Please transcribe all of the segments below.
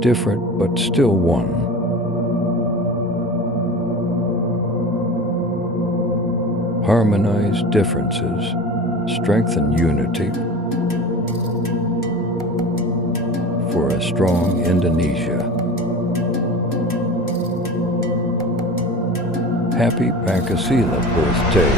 different but still one. Harmonize differences, strengthen unity for a strong Indonesia. Happy Pancasila birthday.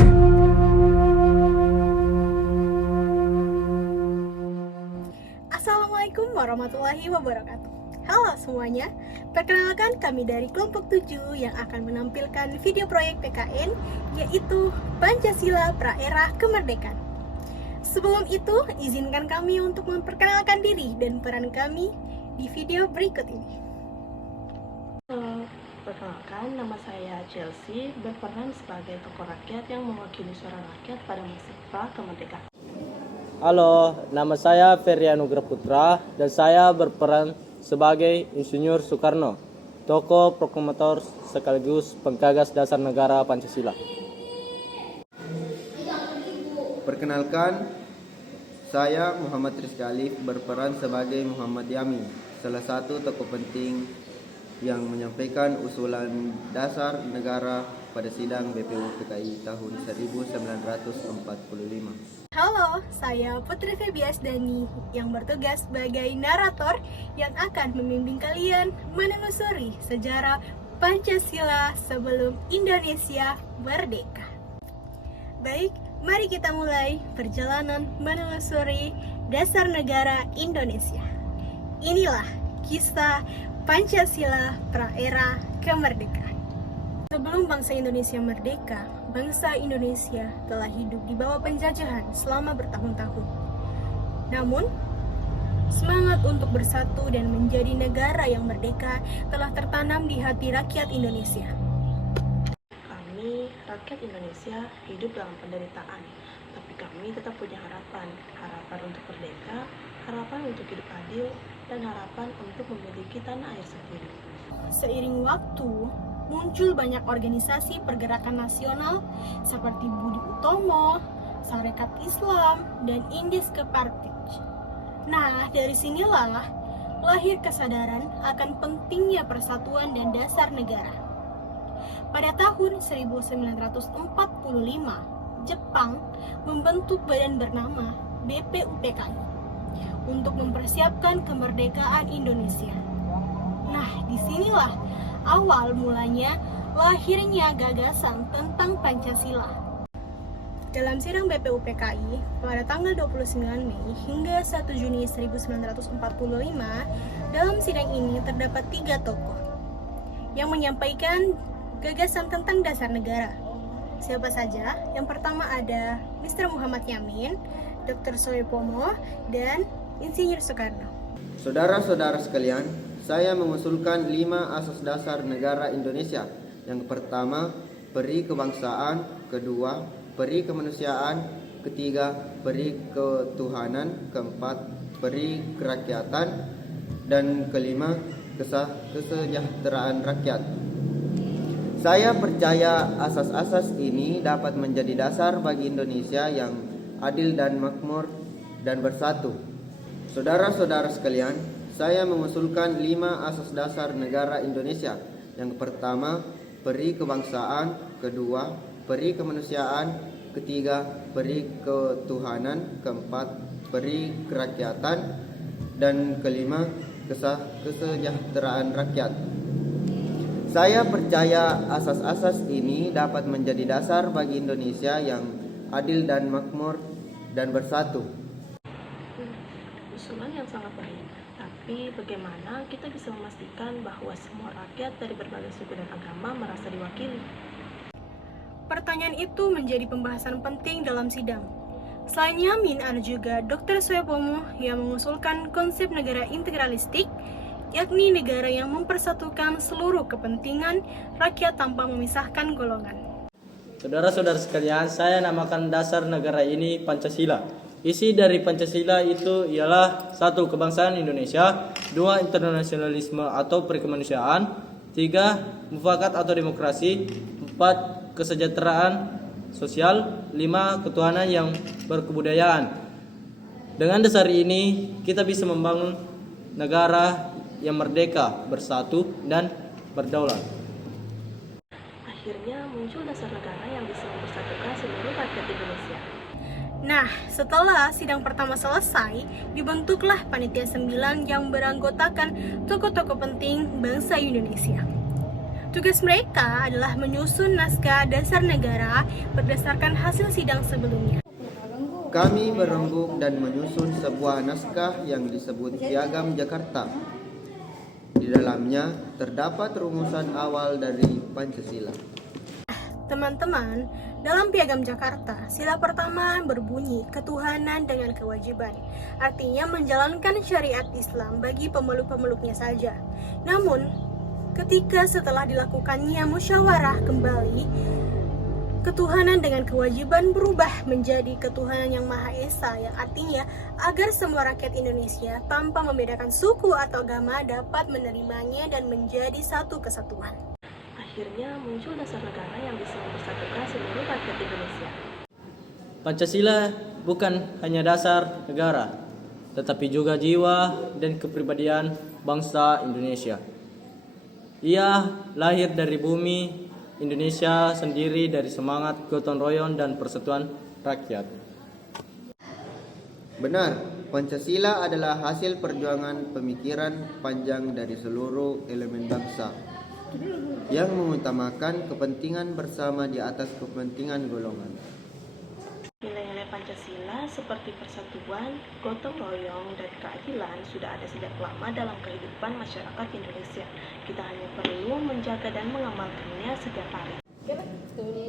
Assalamualaikum warahmatullahi wabarakatuh. Halo semuanya, perkenalkan kami dari kelompok 7 yang akan menampilkan video proyek PKN, yaitu Pancasila Praera Kemerdekaan. Sebelum itu, izinkan kami untuk memperkenalkan diri dan peran kami di video berikut ini. Perkenalkan, nama saya Chelsea, berperan sebagai tokoh rakyat yang mewakili suara rakyat pada masa pra kemerdekaan. Halo, nama saya Ferry Anugrah Putra dan saya berperan sebagai Insinyur Soekarno, tokoh proklamator sekaligus penggagas dasar negara Pancasila. Perkenalkan, saya Muhammad Rizky Alif berperan sebagai Muhammad Yamin, salah satu tokoh penting yang menyampaikan usulan dasar negara pada sidang BPU PKI tahun 1945. Halo, saya Putri Febias Dani yang bertugas sebagai narator yang akan membimbing kalian menelusuri sejarah Pancasila sebelum Indonesia merdeka. Baik, mari kita mulai perjalanan menelusuri dasar negara Indonesia. Inilah kisah Pancasila Praera Kemerdekaan. Sebelum bangsa Indonesia merdeka, bangsa Indonesia telah hidup di bawah penjajahan selama bertahun-tahun. Namun, semangat untuk bersatu dan menjadi negara yang merdeka telah tertanam di hati rakyat Indonesia. Kami, rakyat Indonesia, hidup dalam penderitaan, tapi kami tetap punya harapan untuk merdeka, harapan untuk hidup adil, dan harapan untuk memiliki tanah air sendiri. Seiring waktu, muncul banyak organisasi pergerakan nasional seperti Budi Utomo, Sarekat Islam, dan Indies Kepartij. Nah, dari sinilah lahir kesadaran akan pentingnya persatuan dan dasar negara. Pada tahun 1945, Jepang membentuk badan bernama BPUPKI untuk mempersiapkan kemerdekaan Indonesia. Nah, disinilah awal mulanya lahirnya gagasan tentang Pancasila. Dalam sidang BPUPKI pada tanggal 29 Mei hingga 1 Juni 1945, dalam sidang ini terdapat 3 tokoh yang menyampaikan gagasan tentang dasar negara. Siapa saja? Yang pertama ada Mr. Muhammad Yamin, Dr. Soepomo, dan Insinyur Soekarno. Saudara-saudara sekalian, saya mengusulkan 5 asas dasar negara Indonesia. Yang pertama, peri kebangsaan; kedua, peri kemanusiaan; ketiga, peri ketuhanan; keempat, peri kerakyatan; dan kelima, kesejahteraan rakyat. Saya percaya asas-asas ini dapat menjadi dasar bagi Indonesia yang adil dan makmur dan bersatu. Saudara-saudara sekalian, saya mengusulkan 5 asas dasar negara Indonesia. Yang pertama, peri kebangsaan; kedua, peri kemanusiaan; ketiga, peri ketuhanan; keempat, peri kerakyatan; dan kelima, kesejahteraan rakyat. Saya percaya asas-asas ini dapat menjadi dasar bagi Indonesia yang adil dan makmur dan bersatu. Usulan yang sangat baik, tapi bagaimana kita bisa memastikan bahwa semua rakyat dari berbagai suku dan agama merasa diwakili? Pertanyaan itu menjadi pembahasan penting dalam sidang. Selain Yamin, ada juga Dr. Soepomo yang mengusulkan konsep negara integralistik, yakni negara yang mempersatukan seluruh kepentingan rakyat tanpa memisahkan golongan. Saudara-saudara sekalian, saya namakan dasar negara ini Pancasila. Isi dari Pancasila itu ialah 1. Kebangsaan Indonesia; 2. Internasionalisme atau perikemanusiaan; 3. Mufakat atau demokrasi; 4. Kesejahteraan sosial; 5. Ketuhanan yang berkebudayaan. Dengan dasar ini, kita bisa membangun negara yang merdeka, bersatu, dan berdaulat. Akhirnya muncul dasar negara yang bisa mempersatukan seluruh rakyat Indonesia. Nah, setelah sidang pertama selesai, dibentuklah Panitia 9 yang beranggotakan tokoh-tokoh penting bangsa Indonesia. Tugas mereka adalah menyusun naskah dasar negara berdasarkan hasil sidang sebelumnya. Kami berembuk dan menyusun sebuah naskah yang disebut Piagam Jakarta. Di dalamnya terdapat rumusan awal dari Pancasila. Teman-teman, dalam Piagam Jakarta, sila pertama berbunyi ketuhanan dengan kewajiban. Artinya menjalankan syariat Islam bagi pemeluk-pemeluknya saja. Namun, ketika setelah dilakukannya musyawarah kembali, ketuhanan dengan kewajiban berubah menjadi ketuhanan yang Maha Esa, yang artinya agar semua rakyat Indonesia tanpa membedakan suku atau agama dapat menerimanya dan menjadi satu kesatuan. Akhirnya muncul dasar negara yang bisa mempersatukan seluruh rakyat Indonesia. Pancasila bukan hanya dasar negara, tetapi juga jiwa dan kepribadian bangsa Indonesia. Ia lahir dari bumi Indonesia sendiri, dari semangat gotong royong dan persatuan rakyat. Benar, Pancasila adalah hasil perjuangan pemikiran panjang dari seluruh elemen bangsa yang mengutamakan kepentingan bersama di atas kepentingan golongan. Nilai-nilai Pancasila seperti persatuan, gotong royong, dan keadilan sudah ada sejak lama dalam kehidupan masyarakat Indonesia. Kita hanya perlu menjaga dan mengamalkannya setiap hari.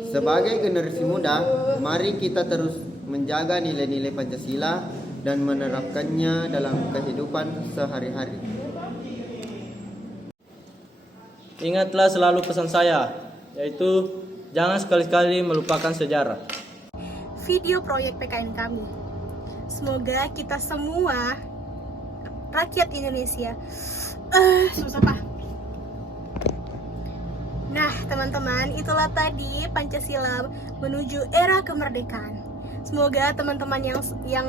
Sebagai generasi muda, mari kita terus menjaga nilai-nilai Pancasila dan menerapkannya dalam kehidupan sehari-hari. Ingatlah selalu pesan saya, yaitu jangan sekali-kali melupakan sejarah. Video proyek PKN kami. Semoga kita semua rakyat Indonesia susah Pak. Nah, teman-teman, itulah tadi Pancasila menuju era kemerdekaan. Semoga teman-teman yang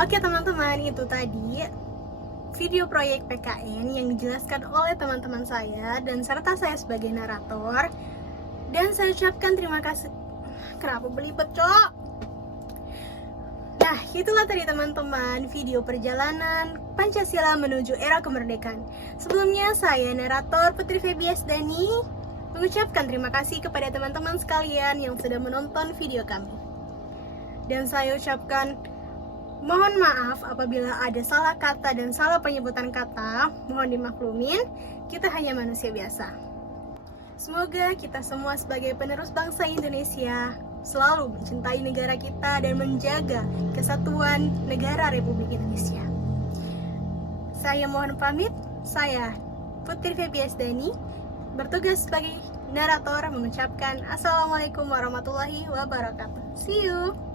Oke teman-teman, itu tadi video proyek PKN yang dijelaskan oleh teman-teman saya dan serta saya sebagai narator. Dan saya ucapkan terima kasih. Kenapa belibet, Cok? Nah, itulah tadi teman-teman video perjalanan Pancasila menuju era kemerdekaan. Sebelumnya saya narator Putri Febias Dani mengucapkan terima kasih kepada teman-teman sekalian yang sudah menonton video kami. Dan saya ucapkan mohon maaf apabila ada salah kata dan salah penyebutan kata, mohon dimaklumin, kita hanya manusia biasa. Semoga kita semua sebagai penerus bangsa Indonesia selalu mencintai negara kita dan menjaga kesatuan negara Republik Indonesia. Saya mohon pamit, saya Putri Febias Dani, bertugas sebagai narator mengucapkan Assalamualaikum warahmatullahi wabarakatuh. See you!